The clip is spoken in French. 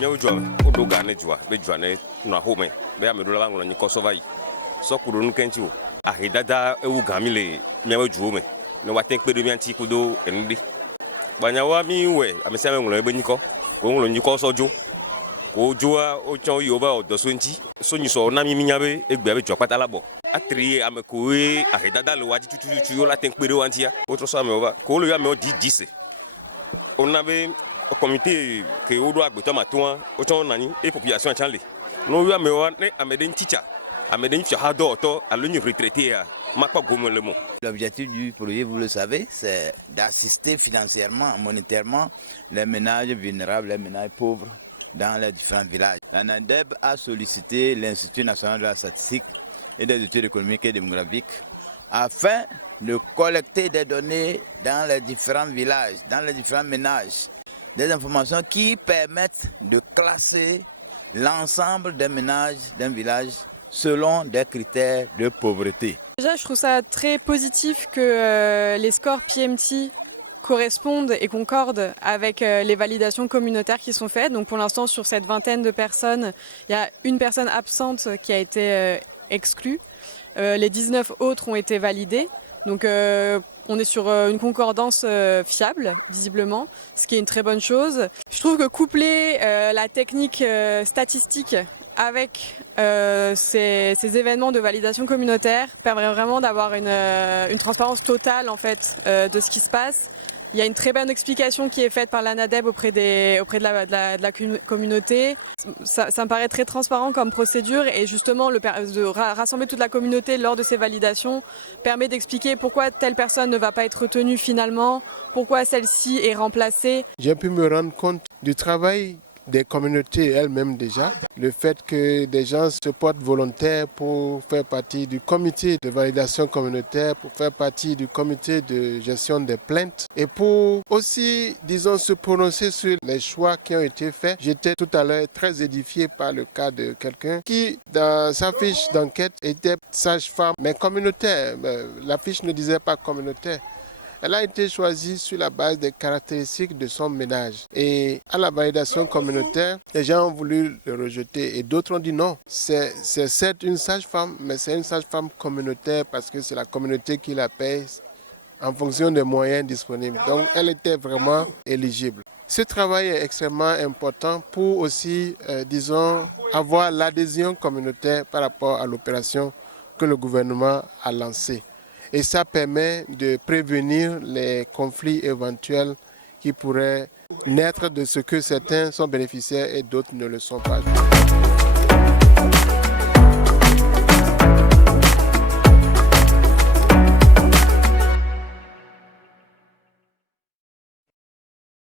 miawo jua o do gane jua be jua ne na home be amedo la ngolo ni kosova yi so kuro nu kenchi o ahidada ewu gami le miawo juo me no waten pe do mi anti kudo enudi banyawa mi we amese me ngolo ebe nyiko ko ngolo nyiko so jo ko joa o chon yo ba o do so nti so nyi so na mi nyabe egbe be jua pata labo atri amekoe ahidada le waji tutu yo la ten pe do antia o tro so ame o ba ko lo ya me o di 10 on avait au comité que on doit agbeto maton o chon nani et population chanle no yo me wa ne ameden teacher ameden fi ha do to aloni retraité a makpa gomolemo. L'objectif du projet, vous le savez, c'est d'assister financièrement, monétairement les ménages vulnérables, les ménages pauvres dans les différents villages. La NADEB a sollicité l'Institut national de la statistique et des études économiques et démographiques afin de collecter des données dans les différents villages, dans les différents ménages, des informations qui permettent de classer l'ensemble des ménages d'un village selon des critères de pauvreté. Déjà, je trouve ça très positif que les scores PMT correspondent et concordent avec les validations communautaires qui sont faites. Donc pour l'instant, sur cette vingtaine de personnes, il y a une personne absente qui a été exclue. Les 19 autres ont été validés. Donc on est sur une concordance fiable, visiblement, ce qui est une très bonne chose. Je trouve que coupler la technique statistique avec ces événements de validation communautaire permet vraiment d'avoir une transparence totale en fait, de ce qui se passe. Il y a une très bonne explication qui est faite par la NADEB auprès de la communauté. Ça me paraît très transparent comme procédure et justement de rassembler toute la communauté lors de ces validations permet d'expliquer pourquoi telle personne ne va pas être retenue finalement, pourquoi celle-ci est remplacée. J'ai pu me rendre compte du travail des communautés elles-mêmes déjà, le fait que des gens se portent volontaires pour faire partie du comité de validation communautaire, pour faire partie du comité de gestion des plaintes et pour aussi, disons, se prononcer sur les choix qui ont été faits. J'étais tout à l'heure très édifié par le cas de quelqu'un qui, dans sa fiche d'enquête, était sage-femme, mais communautaire. La fiche ne disait pas communautaire. Elle a été choisie sur la base des caractéristiques de son ménage. Et à la validation communautaire, les gens ont voulu le rejeter et d'autres ont dit non. C'est certes une sage-femme, mais c'est une sage-femme communautaire parce que c'est la communauté qui la paye en fonction des moyens disponibles. Donc elle était vraiment éligible. Ce travail est extrêmement important pour aussi, disons, avoir l'adhésion communautaire par rapport à l'opération que le gouvernement a lancée. Et ça permet de prévenir les conflits éventuels qui pourraient naître de ce que certains sont bénéficiaires et d'autres ne le sont pas.